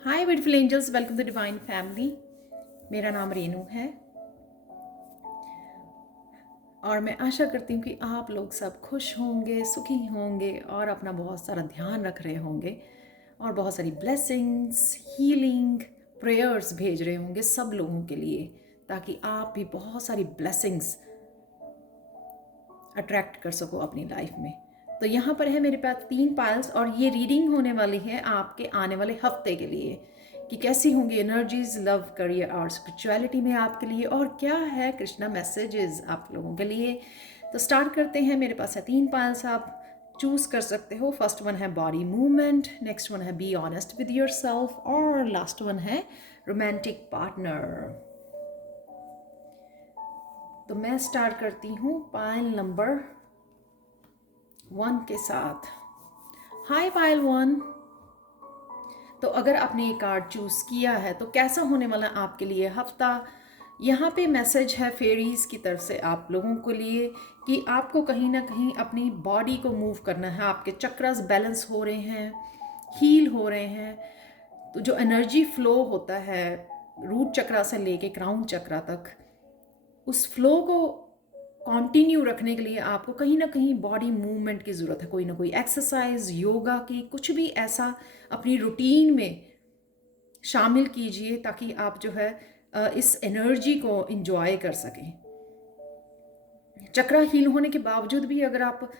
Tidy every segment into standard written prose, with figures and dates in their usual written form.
Hi beautiful angels, welcome to divine family. मेरा नाम रेनू है और मैं आशा करती हूँ कि आप लोग सब खुश होंगे, सुखी होंगे और अपना बहुत सारा ध्यान रख रहे होंगे और बहुत सारी ब्लेसिंग्स, हीलिंग, प्रेयर्स भेज रहे होंगे सब लोगों के लिए, ताकि आप भी बहुत सारी ब्लेसिंग्स अट्रैक्ट कर सको अपनी लाइफ में। तो यहाँ पर है मेरे पास 3 पाइल्स और ये रीडिंग होने वाली है आपके आने वाले हफ्ते के लिए कि कैसी होंगी एनर्जीज लव, करियर और स्पिरिचुअलिटी में आपके लिए, और क्या है कृष्णा मैसेजेस आप लोगों के लिए। तो स्टार्ट करते हैं। मेरे पास है 3 पाइल्स, आप चूज कर सकते हो। फर्स्ट वन है बॉडी मूवमेंट, नेक्स्ट वन है be honest with your self और लास्ट वन है रोमांटिक पार्टनर। तो मैं स्टार्ट करती हूँ पाइल नंबर 1 के साथ। हाय पाइल 1। तो अगर आपने ये कार्ड चूज किया है तो कैसा होने वाला आपके लिए हफ्ता। यहाँ पे मैसेज है फेरीज की तरफ से आप लोगों के लिए कि आपको कहीं ना कहीं अपनी बॉडी को मूव करना है। आपके चक्रास बैलेंस हो रहे हैं, हील हो रहे हैं। तो जो एनर्जी फ्लो होता है रूट चक्रा से लेके क्राउन चक्रा तक, उस फ्लो को कंटिन्यू रखने के लिए आपको कहीं ना कहीं बॉडी मूवमेंट की ज़रूरत है। कोई ना कोई एक्सरसाइज, योगा की कुछ भी ऐसा अपनी रूटीन में शामिल कीजिए ताकि आप जो है इस एनर्जी को इंजॉय कर सकें। चक्रा हील होने के बावजूद भी अगर आप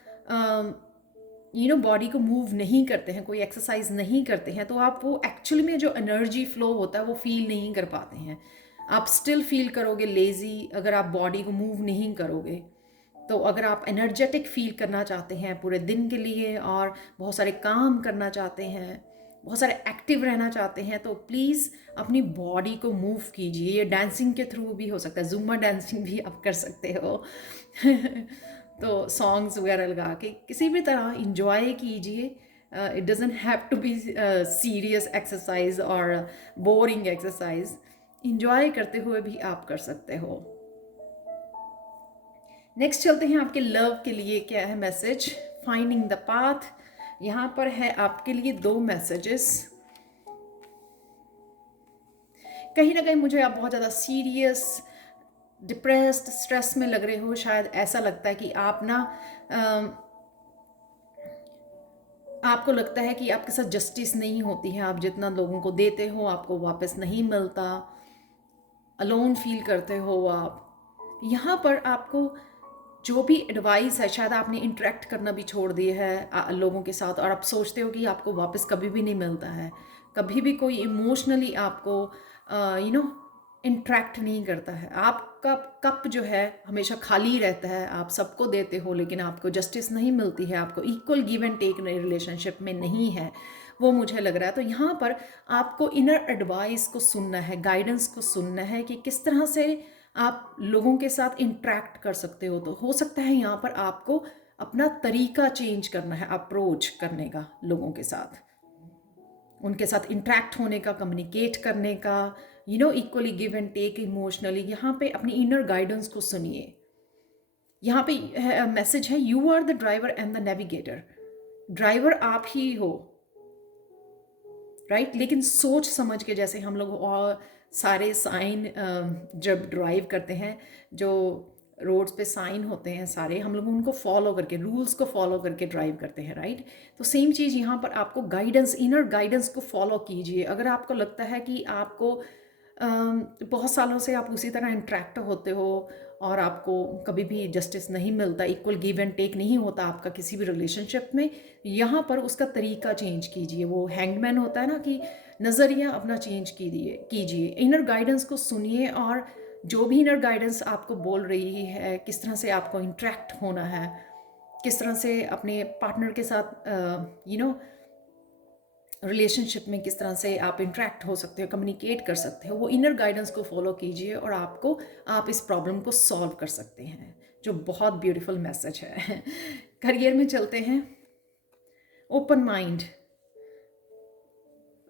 बॉडी को मूव नहीं करते हैं, कोई एक्सरसाइज नहीं करते हैं, तो आप वो एक्चुअली में जो एनर्जी फ्लो होता है वो फील नहीं कर पाते हैं। आप स्टिल फील करोगे लेजी अगर आप बॉडी को मूव नहीं करोगे। तो अगर आप एनर्जेटिक फील करना चाहते हैं पूरे दिन के लिए और बहुत सारे काम करना चाहते हैं, बहुत सारे एक्टिव रहना चाहते हैं, तो प्लीज़ अपनी बॉडी को मूव कीजिए। ये डांसिंग के थ्रू भी हो सकता है, जूमर डांसिंग भी आप कर सकते हो तो सॉन्ग्स वगैरह लगा के किसी भी तरह इंजॉय कीजिए। It doesn't have to be serious exercise और बोरिंग एक्सरसाइज। इंजॉय करते हुए भी आप कर सकते हो। नेक्स्ट चलते हैं आपके लव के लिए क्या है मैसेज। Finding the path. यहाँ पर है आपके लिए 2 मैसेजेस। कहीं ना कहीं मुझे आप बहुत ज़्यादा सीरियस, डिप्रेस्ड, स्ट्रेस में लग रहे हो। शायद ऐसा लगता है कि आप ना आपको लगता है कि आपके साथ जस्टिस नहीं होती है। आप जितना लोगों को देते हो आपको वापस नहीं मिलता। अलोन फील करते हो आप। यहाँ पर आपको जो भी एडवाइस है, शायद आपने इंटरेक्ट करना भी छोड़ दिया है लोगों के साथ और आप सोचते हो कि आपको वापस कभी भी नहीं मिलता है। कभी भी कोई इमोशनली आपको इंटरेक्ट नहीं करता है। आपका कप जो है हमेशा खाली रहता है। आप सबको देते हो लेकिन आपको जस्टिस नहीं मिलती है। आपको equal give and take relationship में नहीं है, वो मुझे लग रहा है। तो यहाँ पर आपको इनर एडवाइस को सुनना है, गाइडेंस को सुनना है कि किस तरह से आप लोगों के साथ इंटरेक्ट कर सकते हो। तो हो सकता है यहाँ पर आपको अपना तरीका चेंज करना है, अप्रोच करने का लोगों के साथ, उनके साथ इंटरेक्ट होने का, कम्युनिकेट करने का, equally give and take emotionally. यहाँ पे अपनी इनर गाइडेंस को सुनिए। यहाँ पे मैसेज है you are the driver and the navigator. Driver आप ही हो, राइट? लेकिन सोच समझ के, जैसे हम लोग और सारे साइन जब ड्राइव करते हैं, जो रोड्स पे साइन होते हैं सारे, हम लोग उनको फॉलो करके, रूल्स को फॉलो करके ड्राइव करते हैं, राइट? तो सेम चीज़ यहाँ पर आपको गाइडेंस, इनर गाइडेंस को फॉलो कीजिए। अगर आपको लगता है कि आपको बहुत सालों से आप उसी तरह इंटरेक्ट होते हो और आपको कभी भी जस्टिस नहीं मिलता, इक्वल गिव एंड टेक नहीं होता आपका किसी भी रिलेशनशिप में, यहाँ पर उसका तरीका चेंज कीजिए। वो हैंगमैन होता है ना, कि नज़रिया अपना चेंज कीजिए। इनर गाइडेंस को सुनिए और जो भी इनर गाइडेंस आपको बोल रही है किस तरह से आपको इंटरेक्ट होना है, किस तरह से अपने पार्टनर के साथ रिलेशनशिप में किस तरह से आप इंटरेक्ट हो सकते हो, कम्युनिकेट कर सकते हो, वो इनर गाइडेंस को फॉलो कीजिए और आप इस प्रॉब्लम को सॉल्व कर सकते हैं, जो बहुत ब्यूटीफुल मैसेज है। करियर में चलते हैं। ओपन माइंड,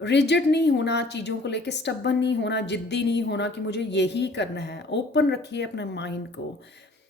रिजिड नहीं होना चीज़ों को लेके, स्टबन नहीं होना, जिद्दी नहीं होना कि मुझे यही करना है। ओपन रखिए अपने माइंड को,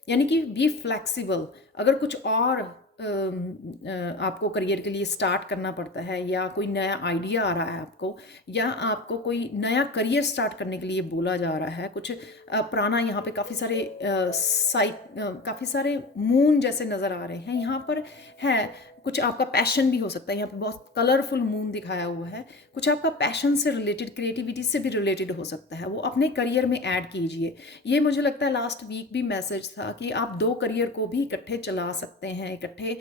यानी कि बी फ्लेक्सिबल। अगर कुछ और आपको करियर के लिए स्टार्ट करना पड़ता है, या कोई नया आइडिया आ रहा है आपको, या आपको कोई नया करियर स्टार्ट करने के लिए बोला जा रहा है, कुछ पुराना यहाँ पे काफ़ी सारे काफ़ी सारे मून जैसे नज़र आ रहे हैं यहाँ पर है। कुछ आपका पैशन भी हो सकता है, यहाँ पे बहुत कलरफुल मून दिखाया हुआ है। कुछ आपका पैशन से रिलेटेड, क्रिएटिविटी से भी रिलेटेड हो सकता है, वो अपने करियर में ऐड कीजिए। ये मुझे लगता है लास्ट वीक भी मैसेज था कि आप 2 करियर को भी इकट्ठे चला सकते हैं, इकट्ठे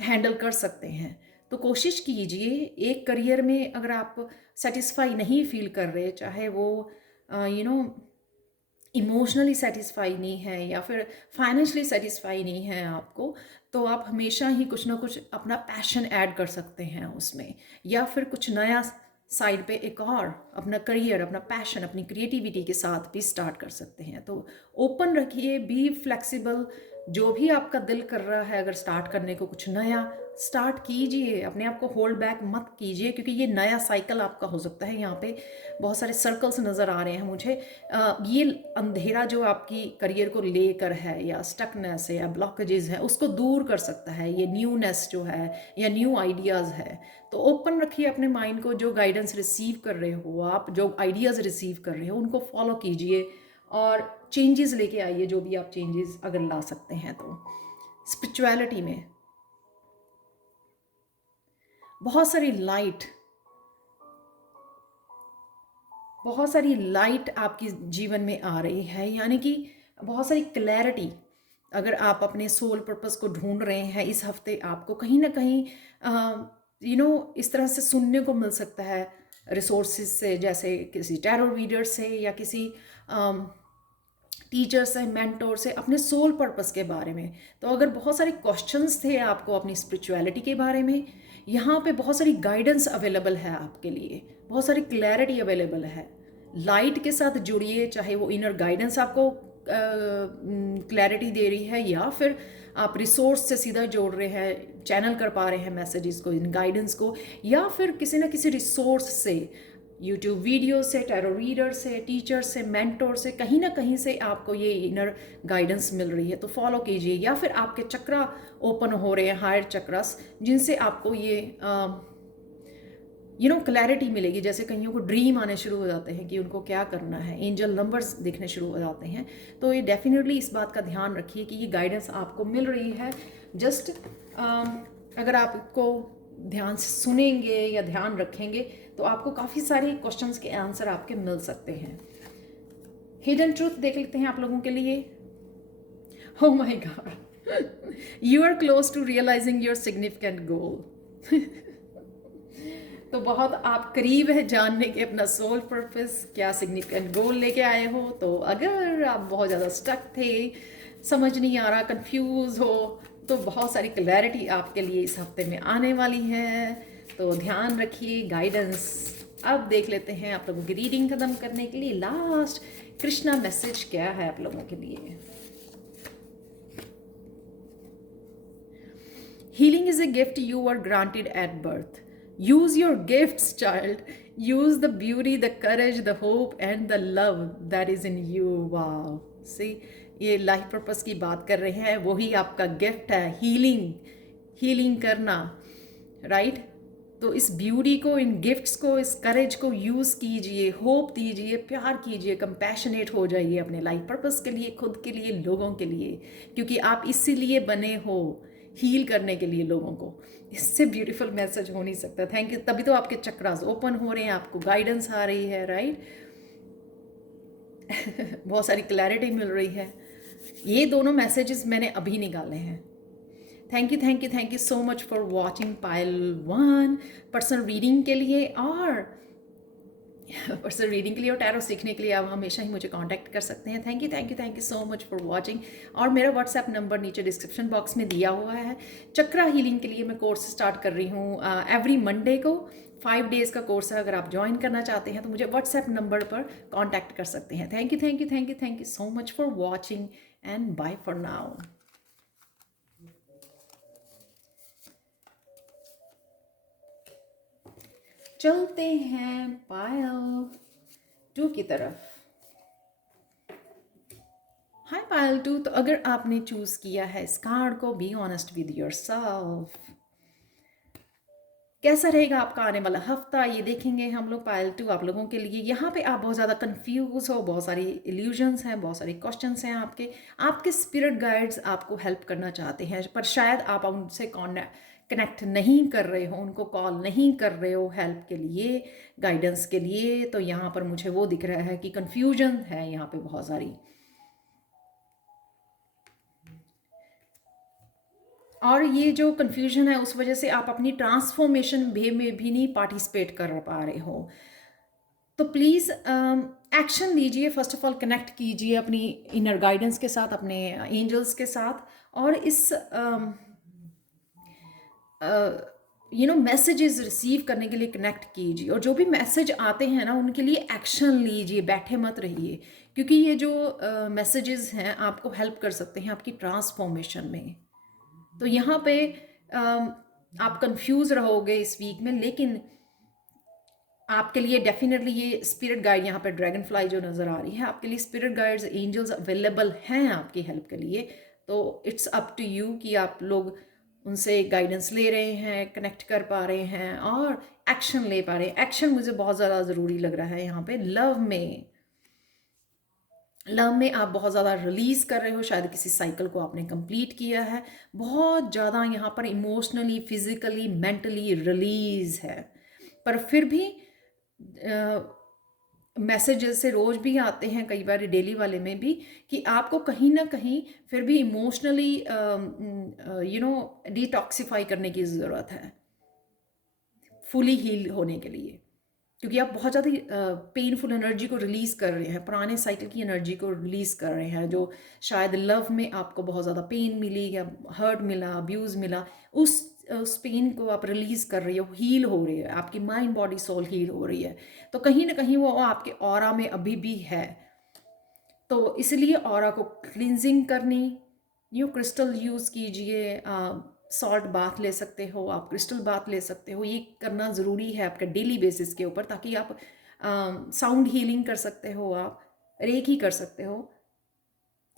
हैंडल कर सकते हैं। तो कोशिश कीजिए, एक करियर में अगर आप सेटिस्फाई नहीं फील कर रहे, चाहे वो इमोशनली सेटिस्फाई नहीं है या फिर फाइनेंशियली सेटिस्फाई नहीं है आपको, तो आप हमेशा ही कुछ ना कुछ अपना पैशन ऐड कर सकते हैं उसमें, या फिर कुछ नया साइड पे एक और अपना करियर, अपना पैशन, अपनी क्रिएटिविटी के साथ भी स्टार्ट कर सकते हैं। तो ओपन रखिए, बी फ्लेक्सिबल, जो भी आपका दिल कर रहा है अगर स्टार्ट करने को कुछ नया, स्टार्ट कीजिए, अपने आप को होल्ड बैक मत कीजिए, क्योंकि ये नया साइकिल आपका हो सकता है। यहाँ पे बहुत सारे सर्कल्स नज़र आ रहे हैं मुझे। ये अंधेरा जो आपकी करियर को लेकर है, या स्टकनेस है, या ब्लॉकेजेस है, उसको दूर कर सकता है ये न्यूनेस जो है, या न्यू आइडियाज़ है। तो ओपन रखिए अपने माइंड को, जो गाइडेंस रिसीव कर रहे हो आप, जो आइडियाज़ रिसीव कर रहे हो, उनको फॉलो कीजिए और चेंजेस लेके आइए, जो भी आप चेंजेस अगर ला सकते हैं। तो स्पिरिचुअलिटी में बहुत सारी लाइट आपके जीवन में आ रही है, यानी कि बहुत सारी क्लैरिटी। अगर आप अपने सोल पर्पस को ढूंढ रहे हैं, इस हफ्ते आपको कहीं ना कहीं इस तरह से सुनने को मिल सकता है रिसोर्सेज से, जैसे किसी टैरो रीडर से, या किसी टीचर से, मेंटोर से, अपने सोल पर्पस के बारे में। तो अगर बहुत सारे क्वेश्चंस थे आपको अपनी स्पिरिचुअलिटी के बारे में, यहाँ पे बहुत सारी गाइडेंस अवेलेबल है आपके लिए, बहुत सारी क्लैरिटी अवेलेबल है। लाइट के साथ जुड़िए, चाहे वो इनर गाइडेंस आपको क्लैरिटी दे रही है, या फिर आप रिसोर्स से सीधा जोड़ रहे हैं, चैनल कर पा रहे हैं मैसेजेस को, इन गाइडेंस को, या फिर किसी ना किसी रिसोर्स से, यूट्यूब वीडियो से, टैरो रीडर से, टीचर से, मेंटोर से, कहीं ना कहीं से आपको ये इनर गाइडेंस मिल रही है, तो फॉलो कीजिए। या फिर आपके चक्रा ओपन हो रहे हैं, हायर चक्रस, जिनसे आपको ये क्लैरिटी मिलेगी। जैसे कईयों को ड्रीम आने शुरू हो जाते हैं कि उनको क्या करना है, एंजल नंबर्स दिखने शुरू हो जाते हैं। तो ये डेफिनेटली इस बात का ध्यान रखिए कि ये गाइडेंस आपको मिल रही है। जस्ट अगर आपको ध्यान से सुनेंगे या ध्यान रखेंगे, तो आपको काफ़ी सारे क्वेश्चंस के आंसर आपके मिल सकते हैं। हिडन ट्रूथ देख लेते हैं आप लोगों के लिए। Oh my god, you are close to realising your significant goal. तो बहुत आप करीब है जानने के अपना सोल पर्पस, क्या सिग्निफिकेंट गोल लेके आए हो। तो अगर आप बहुत ज़्यादा स्टक थे, समझ नहीं आ रहा, कंफ्यूज हो, तो बहुत सारी क्लैरिटी आपके लिए इस हफ्ते में आने वाली है। तो ध्यान रखिए गाइडेंस। अब देख लेते हैं आप लोगों की रीडिंग खत्म करने के लिए लास्ट कृष्णा मैसेज क्या है आप लोगों के लिए। Healing is a gift you were granted at birth. Use your gifts, child. Use the beauty, the courage, the hope, and the love that is in you. Wow. See, ये life purpose की बात कर रहे हैं, वही आपका gift है, healing करना, राइट। तो इस ब्यूटी को, इन गिफ्ट्स को, इस करेज को यूज़ कीजिए, होप दीजिए, प्यार कीजिए, कंपैशनेट हो जाइए अपने लाइफ पर्पस के लिए, खुद के लिए, लोगों के लिए, क्योंकि आप इसीलिए बने हो, हील करने के लिए लोगों को। इससे ब्यूटीफुल मैसेज हो नहीं सकता। Thank you. तभी तो आपके चक्रास ओपन हो रहे हैं, आपको गाइडेंस आ रही है, राइट। बहुत सारी क्लैरिटी मिल रही है। ये दोनों मैसेजेस मैंने अभी निकाले हैं। Thank you so much for watching Payal 1 personal reading के लिए, और टैरो सीखने के लिए आप हमेशा ही मुझे कांटेक्ट कर सकते हैं। Thank you so much for watching. और मेरा व्हाट्सएप नंबर नीचे डिस्क्रिप्शन बॉक्स में दिया हुआ है। चक्रा हीलिंग के लिए मैं कोर्स स्टार्ट कर रही हूँ एवरी मंडे को। 5 डेज़ का कोर्स है। अगर आप ज्वाइन करना चाहते हैं तो मुझे व्हाट्सएप नंबर पर कांटेक्ट कर सकते हैं। Thank you so much for watching and bye for now. चलते हैं पायल 2 की तरफ। हाय पायल 2। तो अगर आपने चूज़ किया है इस कार्ड को, बी ऑनेस्ट विद योरसेल्फ। कैसा रहेगा आपका आने वाला हफ्ता, ये देखेंगे हम लोग पायल 2 आप लोगों के लिए। यहाँ पे आप बहुत ज़्यादा कंफ्यूज हो, बहुत सारी इल्यूजन्स हैं, बहुत सारे क्वेश्चंस हैं आपके। आपके स्पिरिट गाइड्स आपको हेल्प करना चाहते हैं, पर शायद आप उनसे कनेक्ट नहीं कर रहे हो, उनको कॉल नहीं कर रहे हो हेल्प के लिए, गाइडेंस के लिए। तो यहाँ पर मुझे वो दिख रहा है कि कन्फ्यूजन है यहाँ पे बहुत सारी, और ये जो कन्फ्यूजन है उस वजह से आप अपनी ट्रांसफॉर्मेशन में भी नहीं पार्टिसिपेट कर पा रहे हो। तो प्लीज़ एक्शन लीजिए। फर्स्ट ऑफ ऑल कनेक्ट कीजिए अपनी इनर गाइडेंस के साथ, अपने एंजल्स के साथ, और इस मैसेजेस रिसीव करने के लिए कनेक्ट कीजिए। और जो भी मैसेज आते हैं ना उनके लिए एक्शन लीजिए, बैठे मत रहिए, क्योंकि ये जो मैसेजेस हैं आपको हेल्प कर सकते हैं आपकी ट्रांसफॉर्मेशन में। तो यहाँ पे आप कंफ्यूज रहोगे इस वीक में, लेकिन आपके लिए डेफिनेटली ये स्पिरिट गाइड, यहाँ पे ड्रैगन फ्लाई जो नज़र आ रही है, आपके लिए स्पिरिट गाइड्स, एंजल्स अवेलेबल हैं आपकी हेल्प के लिए। तो इट्स अप टू यू कि आप लोग उनसे गाइडेंस ले रहे हैं, कनेक्ट कर पा रहे हैं और एक्शन ले पा रहे हैं। एक्शन मुझे बहुत ज़्यादा ज़रूरी लग रहा है यहाँ पे। लव में आप बहुत ज़्यादा रिलीज़ कर रहे हो, शायद किसी साइकिल को आपने कंप्लीट किया है। बहुत ज़्यादा यहाँ पर इमोशनली, फिज़िकली, मेंटली रिलीज़ है। पर फिर भी मैसेजेस से रोज़ भी आते हैं, कई बार डेली वाले में भी, कि आपको कहीं ना कहीं फिर भी इमोशनली डिटॉक्सिफाई करने की ज़रूरत है फुली हील होने के लिए, क्योंकि आप बहुत ज़्यादा पेनफुल एनर्जी को रिलीज़ कर रहे हैं, पुराने साइकिल की एनर्जी को रिलीज़ कर रहे हैं, जो शायद लव में आपको बहुत ज़्यादा पेन मिली या हर्ट मिला, अब्यूज़ मिला, उस पेन को आप रिलीज़ कर रही हो, हील हो रही है, आपकी माइंड बॉडी सोल हील हो रही है। तो कहीं ना कहीं वो आपके ऑरा में अभी भी है। तो इसलिए ऑरा को क्लिनजिंग करनी, क्रिस्टल यूज़ कीजिए, सॉल्ट बाथ ले सकते हो आप, क्रिस्टल बाथ ले सकते हो। ये करना ज़रूरी है आपका डेली बेसिस के ऊपर, ताकि आप साउंड हीलिंग कर सकते हो, आप रेकी कर सकते हो।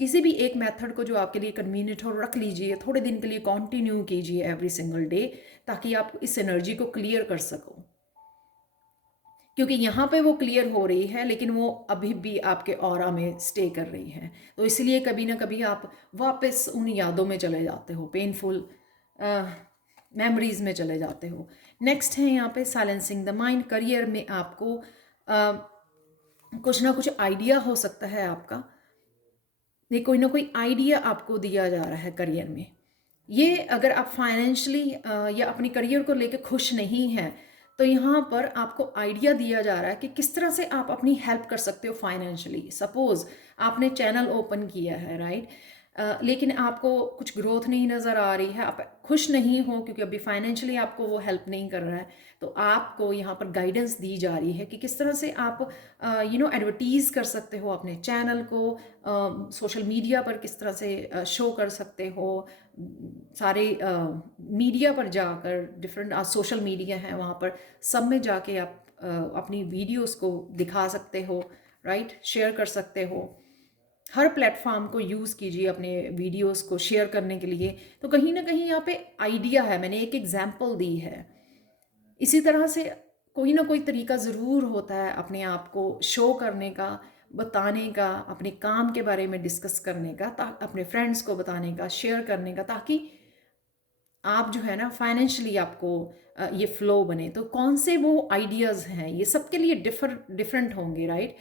किसी भी एक मेथड को जो आपके लिए कन्वीनियंट हो रख लीजिए, थोड़े दिन के लिए कंटिन्यू कीजिए एवरी सिंगल डे, ताकि आप इस एनर्जी को क्लियर कर सको। क्योंकि यहाँ पे वो क्लियर हो रही है, लेकिन वो अभी भी आपके ऑरा में स्टे कर रही है। तो इसलिए कभी ना कभी आप वापस उन यादों में चले जाते हो, पेनफुल मेमोरीज में चले जाते हो। नेक्स्ट है यहाँ पे साइलेंसिंग द माइंड। करियर में आपको कुछ ना कुछ आइडिया हो सकता है आपका, ये कोई ना कोई आइडिया आपको दिया जा रहा है करियर में। ये अगर आप फाइनेंशियली या अपनी करियर को लेकर खुश नहीं हैं, तो यहाँ पर आपको आइडिया दिया जा रहा है कि किस तरह से आप अपनी हेल्प कर सकते हो फाइनेंशियली। सपोज आपने चैनल ओपन किया है, राइट, लेकिन आपको कुछ ग्रोथ नहीं नज़र आ रही है, आप खुश नहीं हो क्योंकि अभी फाइनेंशियली आपको वो हेल्प नहीं कर रहा है। तो आपको यहाँ पर गाइडेंस दी जा रही है कि किस तरह से आप एडवर्टीज़ कर सकते हो अपने चैनल को, सोशल मीडिया पर किस तरह से शो कर सकते हो। सारे मीडिया पर जाकर, डिफरेंट सोशल मीडिया हैं वहाँ पर, सब में जाके आप अपनी वीडियोस को दिखा सकते हो, राइट, शेयर कर सकते हो। हर प्लेटफॉर्म को यूज़ कीजिए अपने वीडियोस को शेयर करने के लिए। तो कहीं ना कहीं यहाँ पे आइडिया है, मैंने एक एग्जांपल दी है। इसी तरह से कोई ना कोई तरीका ज़रूर होता है अपने आप को शो करने का, बताने का, अपने काम के बारे में डिस्कस करने का, अपने फ्रेंड्स को बताने का, शेयर करने का, ताकि आप जो है ना फाइनेंशियली आपको ये फ्लो बने। तो कौन से वो आइडियाज़ हैं, ये सबके लिए डिफरेंट होंगे, राइट।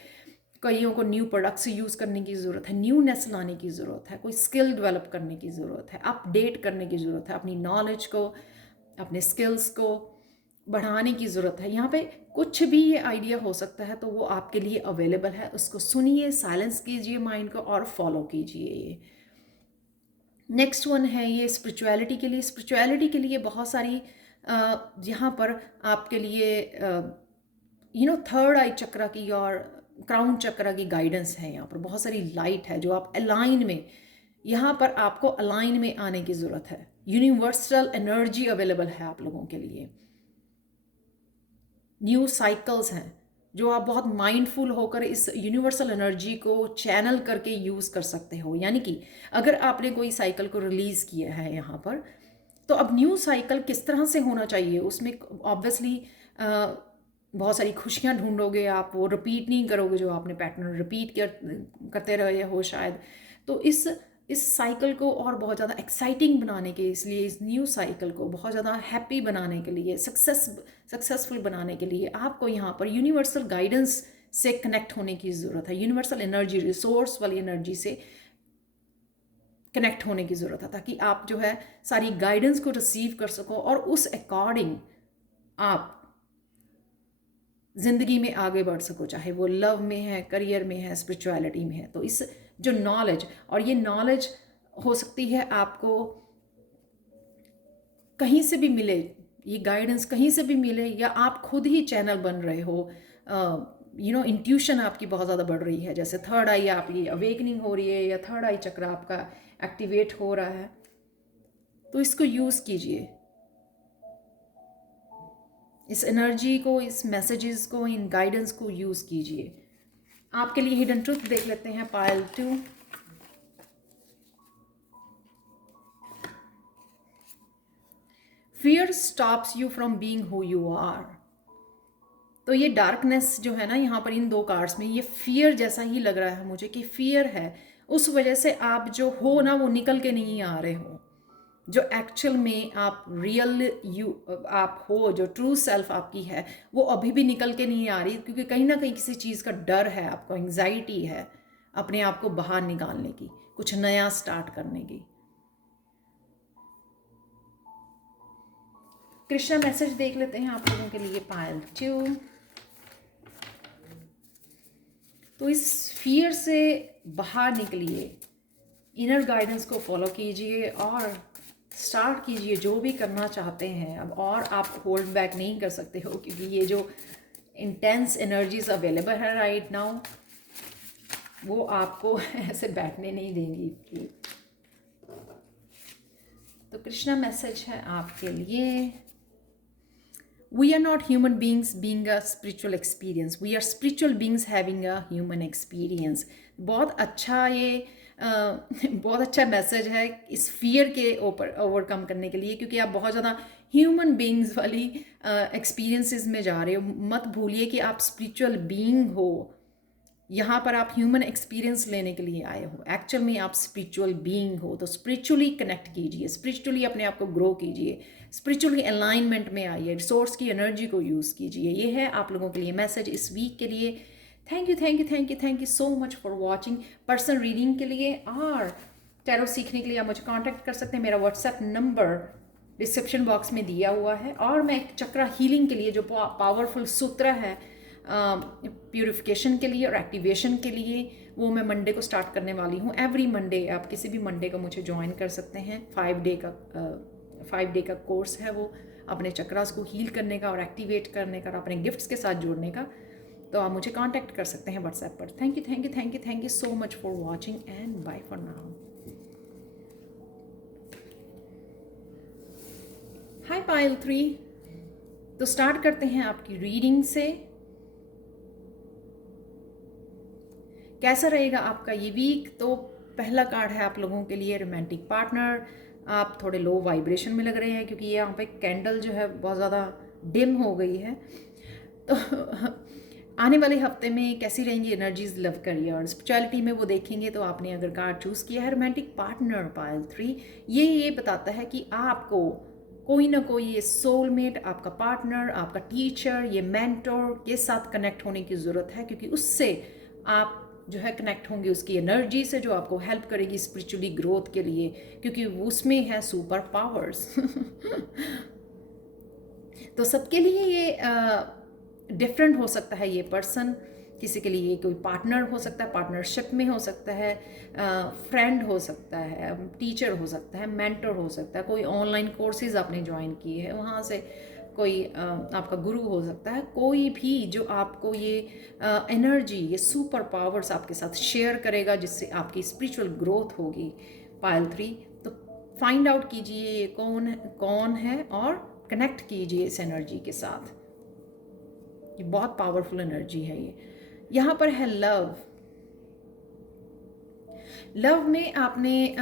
कईयों को न्यू प्रोडक्ट्स यूज़ करने की ज़रूरत है, न्यूनेस लाने की ज़रूरत है, कोई स्किल डेवलप करने की ज़रूरत है, अपडेट करने की ज़रूरत है, अपनी नॉलेज को, अपने स्किल्स को बढ़ाने की ज़रूरत है। यहाँ पे कुछ भी ये आइडिया हो सकता है, तो वो आपके लिए अवेलेबल है। उसको सुनिए, साइलेंस कीजिए माइंड को और फॉलो कीजिए ये। नेक्स्ट वन है ये स्पिरिचुअलिटी के लिए। स्पिरिचुअलिटी के लिए बहुत सारी यहाँ पर आपके लिए थर्ड आई चक्रा की और क्राउन चक्रा की गाइडेंस है। यहाँ पर बहुत सारी लाइट है जो आप अलाइन में, यहाँ पर आपको अलाइन में आने की ज़रूरत है। यूनिवर्सल एनर्जी अवेलेबल है आप लोगों के लिए। न्यू साइकिल्स हैं, जो आप बहुत माइंडफुल होकर इस यूनिवर्सल एनर्जी को चैनल करके यूज़ कर सकते हो। यानी कि अगर आपने कोई साइकिल को रिलीज़ किया है यहाँ पर, तो अब न्यू साइकिल किस तरह से होना चाहिए, उसमें ऑब्वियसली बहुत सारी खुशियाँ ढूंढोगे आप, वो रिपीट नहीं करोगे जो आपने पैटर्न रिपीट करते रहे हो शायद। तो इस साइकिल को और बहुत ज़्यादा एक्साइटिंग बनाने के, इसलिए इस न्यू साइकिल को बहुत ज़्यादा हैप्पी बनाने के लिए, सक्सेसफुल बनाने के लिए आपको यहाँ पर यूनिवर्सल गाइडेंस से कनेक्ट होने की ज़रूरत है, यूनिवर्सल एनर्जी, रिसोर्स वाली एनर्जी से कनेक्ट होने की ज़रूरत है, ताकि आप जो है सारी गाइडेंस को रिसीव कर सको और उस अकॉर्डिंग आप ज़िंदगी में आगे बढ़ सको, चाहे वो लव में है, करियर में है, स्पिरिचुअलिटी में है। तो इस जो नॉलेज, और ये नॉलेज हो सकती है आपको कहीं से भी मिले, ये गाइडेंस कहीं से भी मिले, या आप खुद ही चैनल बन रहे हो। इंट्यूशन आपकी बहुत ज़्यादा बढ़ रही है, जैसे थर्ड आई आपकी अवेकनिंग हो रही है या थर्ड आई चक्र आपका एक्टिवेट हो रहा है। तो इसको यूज़ कीजिए, इस एनर्जी को, इस मैसेजेस को, इन गाइडेंस को यूज़ कीजिए। आपके लिए हिडन ट्रुथ देख लेते हैं Payal 2। Fear stops you from being who you are. तो ये डार्कनेस जो है ना यहाँ पर इन दो कार्ड्स में, ये फियर जैसा ही लग रहा है मुझे कि फियर है, उस वजह से आप जो हो ना वो निकल के नहीं आ रहे हो, जो एक्चुअल में आप रियल आप हो, जो ट्रू सेल्फ आपकी है वो अभी भी निकल के नहीं आ रही, क्योंकि कहीं ना कहीं किसी चीज़ का डर है, आपको एंग्जाइटी है अपने आप को बाहर निकालने की, कुछ नया स्टार्ट करने की। कृष्णा मैसेज देख लेते हैं आप लोगों के लिए पायल 2। तो इस फियर से बाहर निकलिए, इनर गाइडेंस को फॉलो कीजिए और स्टार्ट कीजिए जो भी करना चाहते हैं अब, और आप होल्ड बैक नहीं कर सकते हो, क्योंकि ये जो इंटेंस एनर्जीज अवेलेबल है राइट नाउ वो आपको ऐसे बैठने नहीं देंगी। तो कृष्णा मैसेज है आपके लिए, We are not human beings being a spiritual experience. We are spiritual beings having a human experience. बहुत अच्छा ये बहुत अच्छा मैसेज है इस फियर के ऊपर ओवरकम करने के लिए, क्योंकि आप बहुत ज़्यादा ह्यूमन बीइंग्स वाली एक्सपीरियंसेस में जा रहे हो। मत भूलिए कि आप स्पिरिचुअल बीइंग हो, यहाँ पर आप ह्यूमन एक्सपीरियंस लेने के लिए आए हो, एक्चुअल में आप स्पिरिचुअल बीइंग हो। तो स्पिरिचुअली कनेक्ट कीजिए, स्पिरिचुअली अपने आप को ग्रो कीजिए, स्पिरिचुअली अलाइनमेंट में आइए, रिसोर्स की एनर्जी को यूज़ कीजिए। ये है आप लोगों के लिए मैसेज इस वीक के लिए। Thank you thank you thank you thank you so much for watching. Personal reading के लिए और टैरो सीखने के लिए आप मुझे कॉन्टैक्ट कर सकते हैं। मेरा व्हाट्सएप नंबर डिस्क्रिप्शन बॉक्स में दिया हुआ है, और मैं एक चक्रा हीलिंग के लिए जो पावरफुल सूत्र है प्यूरिफिकेशन के लिए और एक्टिवेशन के लिए, वो मैं मंडे को स्टार्ट करने वाली हूँ। एवरी मंडे आप किसी भी मंडे को मुझे ज्वाइन कर सकते हैं। 5 डे का कोर्स है वो, अपने चक्रास को हील करने का और एक्टिवेट करने का और अपने गिफ्ट्स के साथ जोड़ने का। तो आप मुझे कांटेक्ट कर सकते हैं व्हाट्सएप पर। Thank you thank you thank you thank you so much for watching and bye for now. Hi Payal 3। तो स्टार्ट करते हैं आपकी रीडिंग से। कैसा रहेगा आपका ये वीक? तो पहला कार्ड है आप लोगों के लिए रोमांटिक पार्टनर। आप थोड़े लो वाइब्रेशन में लग रहे हैं, क्योंकि यहाँ पे कैंडल जो है बहुत ज़्यादा डिम हो गई है। तो आने वाले हफ्ते में कैसी रहेंगी एनर्जीज लव करियर स्पिरिचुअलिटी में, वो देखेंगे। तो आपने अगर कार्ड चूज़ किया है रोमांटिक पार्टनर पायल 3, ये बताता है कि आपको कोई ना कोई ये सोलमेट, आपका पार्टनर, आपका टीचर, ये मेंटोर के साथ कनेक्ट होने की ज़रूरत है, क्योंकि उससे आप जो है कनेक्ट होंगे उसकी एनर्जी से, जो आपको हेल्प करेगी स्पिरिचुअली ग्रोथ के लिए, क्योंकि उसमें है सुपर पावर्स। तो सबके लिए ये डिफरेंट हो सकता है ये पर्सन। किसी के लिए कोई पार्टनर हो सकता है, पार्टनरशिप में हो सकता है, फ्रेंड हो सकता है, टीचर हो सकता है, मेंटर हो सकता है, कोई ऑनलाइन कोर्सेज आपने ज्वाइन किए हैं वहाँ से कोई आपका गुरु हो सकता है। कोई भी जो आपको ये एनर्जी, ये सुपर पावर्स आपके साथ शेयर करेगा, जिससे आपकी स्पिरिचुअल ग्रोथ होगी पायल 3। तो फाइंड आउट कीजिए ये कौन है और कनेक्ट कीजिए इस एनर्जी के साथ। ये बहुत पावरफुल एनर्जी है ये। यहाँ पर है लव। लव में आपने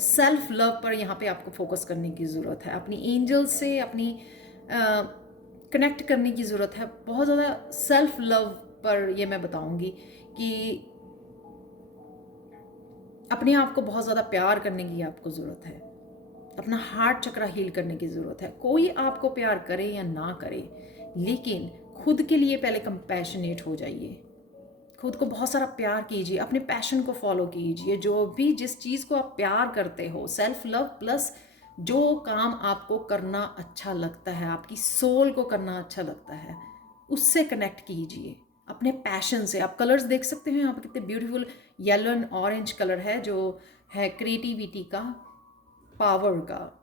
सेल्फ लव पर यहाँ पे आपको फोकस करने की ज़रूरत है। अपनी एंजल से अपनी कनेक्ट करने की ज़रूरत है। बहुत ज़्यादा सेल्फ लव पर ये मैं बताऊँगी कि अपने आप को बहुत ज़्यादा प्यार करने की आपको ज़रूरत है। अपना हार्ट चक्रा हील करने की ज़रूरत है। कोई आपको प्यार करे या ना करे, लेकिन खुद के लिए पहले कंपैशनेट हो जाइए। खुद को बहुत सारा प्यार कीजिए, अपने पैशन को फॉलो कीजिए। जो भी जिस चीज़ को आप प्यार करते हो, सेल्फ लव प्लस जो काम आपको करना अच्छा लगता है, आपकी सोल को करना अच्छा लगता है, उससे कनेक्ट कीजिए अपने पैशन से। आप कलर्स देख सकते हैं यहाँ पर कितने beautiful yellow and orange colour है, जो है क्रिएटिविटी का, पावर का।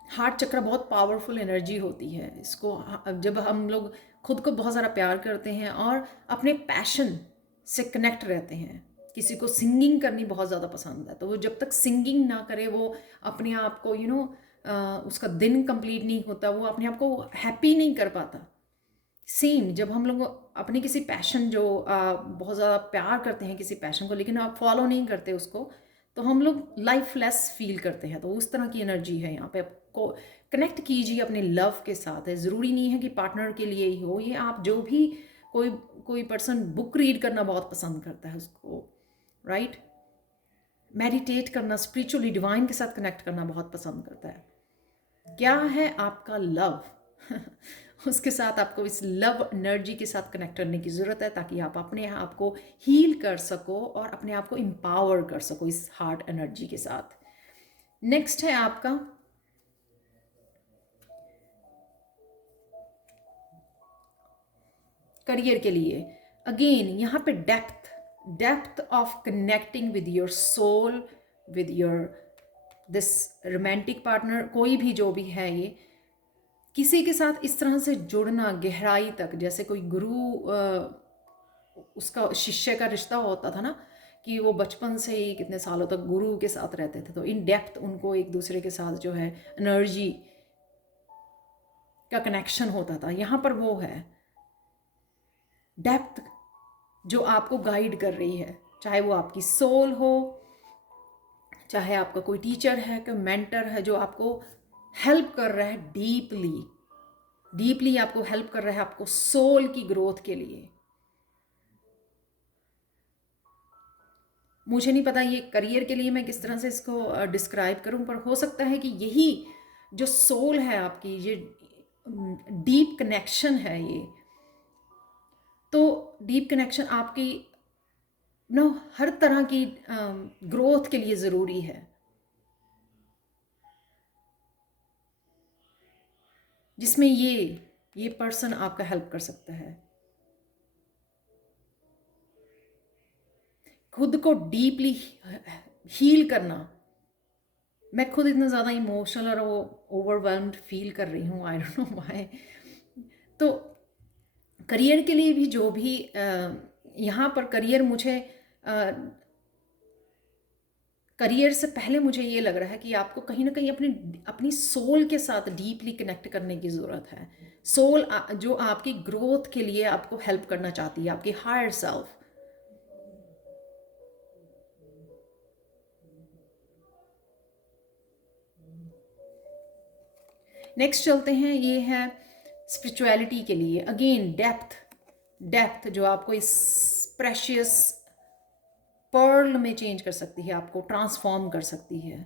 हार्ट चक्र बहुत पावरफुल एनर्जी होती है। इसको जब हम लोग खुद को बहुत सारा प्यार करते हैं और अपने पैशन से कनेक्ट रहते हैं। किसी को सिंगिंग करनी बहुत ज़्यादा पसंद है, तो वो जब तक सिंगिंग ना करे वो अपने आप को उसका दिन कंप्लीट नहीं होता, वो अपने आप को हैप्पी नहीं कर पाता। सेम जब हम लोग अपने किसी पैशन जो बहुत ज़्यादा प्यार करते हैं किसी पैशन को, लेकिन आप फॉलो नहीं करते उसको, तो हम लोग लाइफलेस फील करते हैं। तो उस तरह की एनर्जी है यहाँ पे। आपको कनेक्ट कीजिए अपने लव के साथ। है ज़रूरी नहीं है कि पार्टनर के लिए ही हो ये। आप जो भी कोई कोई पर्सन बुक रीड करना बहुत पसंद करता है उसको, राइट, मेडिटेट करना, स्पिरिचुअली डिवाइन के साथ कनेक्ट करना बहुत पसंद करता है। क्या है आपका लव उसके साथ आपको इस लव एनर्जी के साथ कनेक्ट करने की ज़रूरत है, ताकि आप अपने आप को हील कर सको और अपने आप को एम्पावर कर सको इस हार्ट एनर्जी के साथ। नेक्स्ट है आपका करियर के लिए। अगेन यहाँ पे depth of connecting with your soul, with your this romantic partner, कोई भी जो भी है ये, किसी के साथ इस तरह से जुड़ना गहराई तक, जैसे कोई गुरु उसका शिष्य का रिश्ता होता था ना, कि वो बचपन से ही कितने सालों तक गुरु के साथ रहते थे, तो इन डेप्थ उनको एक दूसरे के साथ जो है एनर्जी का कनेक्शन होता था। यहाँ पर वो है डेप्थ जो आपको गाइड कर रही है, चाहे वो आपकी सोल हो, चाहे आपका कोई टीचर है, कोई मेंटर है जो आपको हेल्प कर रहा है डीपली आपको हेल्प कर रहा है आपको सोल की ग्रोथ के लिए। मुझे नहीं पता ये करियर के लिए मैं किस तरह से इसको डिस्क्राइब करूं, पर हो सकता है कि यही जो सोल है आपकी, ये डीप कनेक्शन है ये। तो डीप कनेक्शन आपकी हर तरह की ग्रोथ के लिए ज़रूरी है, जिसमें ये पर्सन आपका हेल्प कर सकता है। खुद को डीपली हील करना। मैं खुद इतना ज़्यादा इमोशनल और ओवरवेल्म्ड फील कर रही हूँ, आई डोंट नो व्हाई। तो करियर के लिए भी जो भी यहाँ पर करियर, मुझे करियर से पहले मुझे ये लग रहा है कि आपको कहीं ना कहीं अपनी सोल के साथ डीपली कनेक्ट करने की ज़रूरत है। सोल जो आपकी ग्रोथ के लिए आपको हेल्प करना चाहती है, आपकी हायर सेल्फ। नेक्स्ट चलते हैं, ये है स्पिरिचुअलिटी के लिए। अगेन डेप्थ जो आपको इस प्रेशियस पर्ल में चेंज कर सकती है, आपको ट्रांसफॉर्म कर सकती है।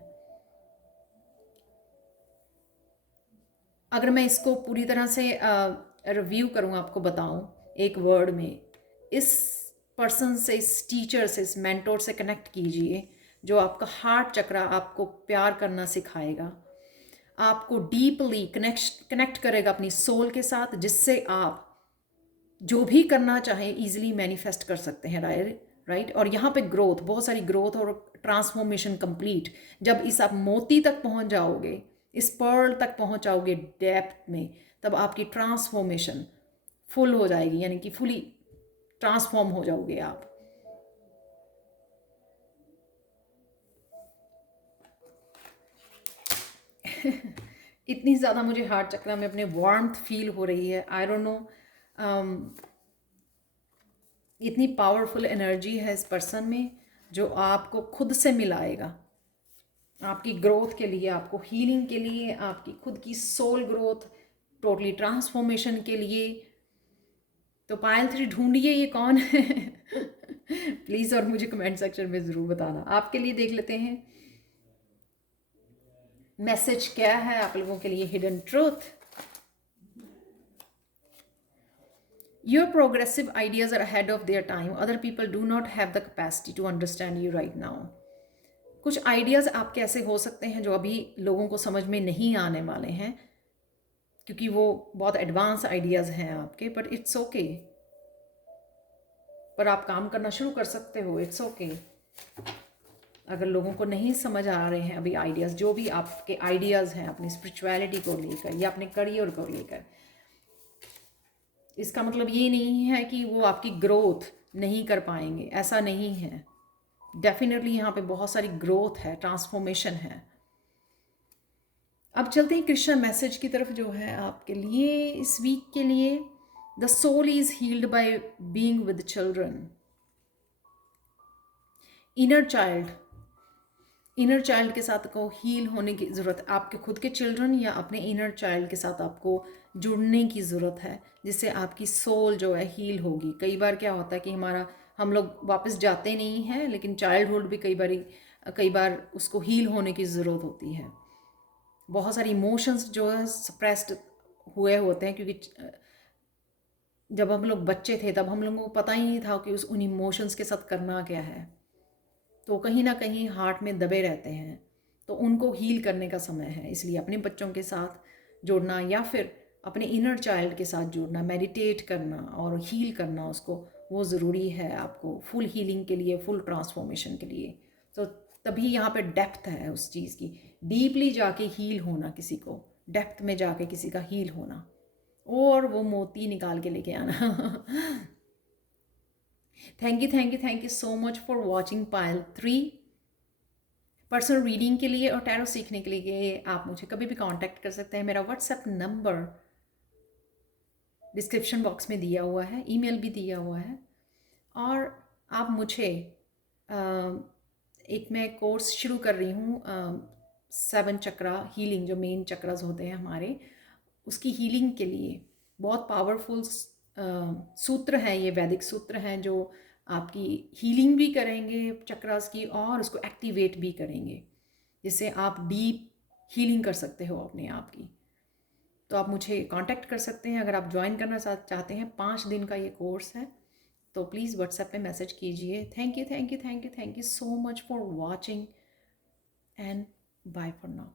अगर मैं इसको पूरी तरह से रिव्यू करूँ, आपको बताऊँ एक वर्ड में, इस पर्सन से, इस टीचर से, इस मेंटोर से कनेक्ट कीजिए, जो आपका हार्ट चक्रा आपको प्यार करना सिखाएगा, आपको डीपली कनेक्ट करेगा अपनी सोल के साथ, जिससे आप जो भी करना चाहें इजीली मैनिफेस्ट कर सकते हैं, राइट। और यहाँ पे ग्रोथ, बहुत सारी ग्रोथ और ट्रांसफॉर्मेशन कंप्लीट। जब इस आप मोती तक पहुँच जाओगे, इस पर्ल तक पहुँच जाओगे डेप्थ में, तब आपकी ट्रांसफॉर्मेशन फुल हो जाएगी, यानी कि फुली ट्रांसफॉर्म हो जाओगे आप। इतनी ज़्यादा मुझे हार्ट चक्र में अपने वार्मथ फील हो रही है। आई डोंट नो, इतनी पावरफुल एनर्जी है इस पर्सन में जो आपको खुद से मिलाएगा, आपकी ग्रोथ के लिए, आपको हीलिंग के लिए, आपकी खुद की सोल ग्रोथ, टोटली ट्रांसफॉर्मेशन के लिए। तो पायल 3 ढूंढिए ये कौन है प्लीज़, और मुझे कमेंट सेक्शन में ज़रूर बताना। आपके लिए देख लेते हैं मैसेज क्या है आप लोगों के लिए। Hidden truth, your progressive ideas are ahead of their time, other people do not have the capacity to understand you right now। कुछ आइडियाज़ आपके ऐसे हो सकते हैं जो अभी लोगों को समझ में नहीं आने वाले हैं, क्योंकि वो बहुत एडवांस आइडियाज़ हैं आपके, बट इट्स ओके। पर आप काम करना शुरू कर सकते हो, इट्स ओके। अगर लोगों को नहीं समझ आ रहे हैं अभी आइडियाज़, जो भी आपके आइडियाज़ हैं अपनी स्पिरिचुअलिटी को लेकर या अपने करियर को लेकर, इसका मतलब ये नहीं है कि वो आपकी ग्रोथ नहीं कर पाएंगे, ऐसा नहीं है। डेफिनेटली यहाँ पे बहुत सारी ग्रोथ है, ट्रांसफॉर्मेशन है। अब चलते हैं कृष्णा मैसेज की तरफ जो है आपके लिए इस वीक के लिए। The soul is healed by being with children. Inner child के साथ को हील होने की ज़रूरत है। आपके खुद के चिल्ड्रन या अपने इनर चाइल्ड के साथ आपको जुड़ने की ज़रूरत है, जिससे आपकी सोल जो है हील होगी। कई बार क्या होता है कि हम लोग वापस जाते नहीं हैं, लेकिन चाइल्डहुड भी कई बार उसको हील होने की ज़रूरत होती है। बहुत सारी इमोशंस जो है सप्रेस्ड हुए होते हैं, क्योंकि जब हम लोग बच्चे थे तब हम लोगों को पता ही नहीं था कि उन इमोशंस के साथ करना क्या है, तो कहीं ना कहीं हार्ट में दबे रहते हैं। तो उनको हील करने का समय है, इसलिए अपने बच्चों के साथ जुड़ना या फिर अपने इनर चाइल्ड के साथ जुड़ना, मेडिटेट करना और हील करना उसको, वो ज़रूरी है आपको फुल हीलिंग के लिए, फुल ट्रांसफॉर्मेशन के लिए। तो तभी यहाँ पे डेप्थ है उस चीज़ की, डीपली जाके हील होना, किसी को डेप्थ में जाके किसी का हील होना और वो मोती निकाल के लेके आना thank you so much for watching Payal 3। Personal reading के लिए और टैरो सीखने के लिए आप मुझे कभी भी कांटेक्ट कर सकते हैं। मेरा व्हाट्सएप नंबर डिस्क्रिप्शन बॉक्स में दिया हुआ है, ईमेल भी दिया हुआ है। और आप मुझे एक मैं कोर्स शुरू कर रही हूँ 7 चक्रा हीलिंग, जो मेन चक्रास होते हैं हमारे, उसकी हीलिंग के लिए बहुत पावरफुल सूत्र हैं, ये वैदिक सूत्र हैं जो आपकी हीलिंग भी करेंगे चक्रास की और उसको एक्टिवेट भी करेंगे, जिससे आप डीप हीलिंग कर सकते हो अपने आप की। तो आप मुझे कांटेक्ट कर सकते हैं अगर आप ज्वाइन करना चाहते हैं। 5 दिन का ये कोर्स है, तो प्लीज़ व्हाट्सएप पे मैसेज कीजिए। Thank you so much for watching and bye for now.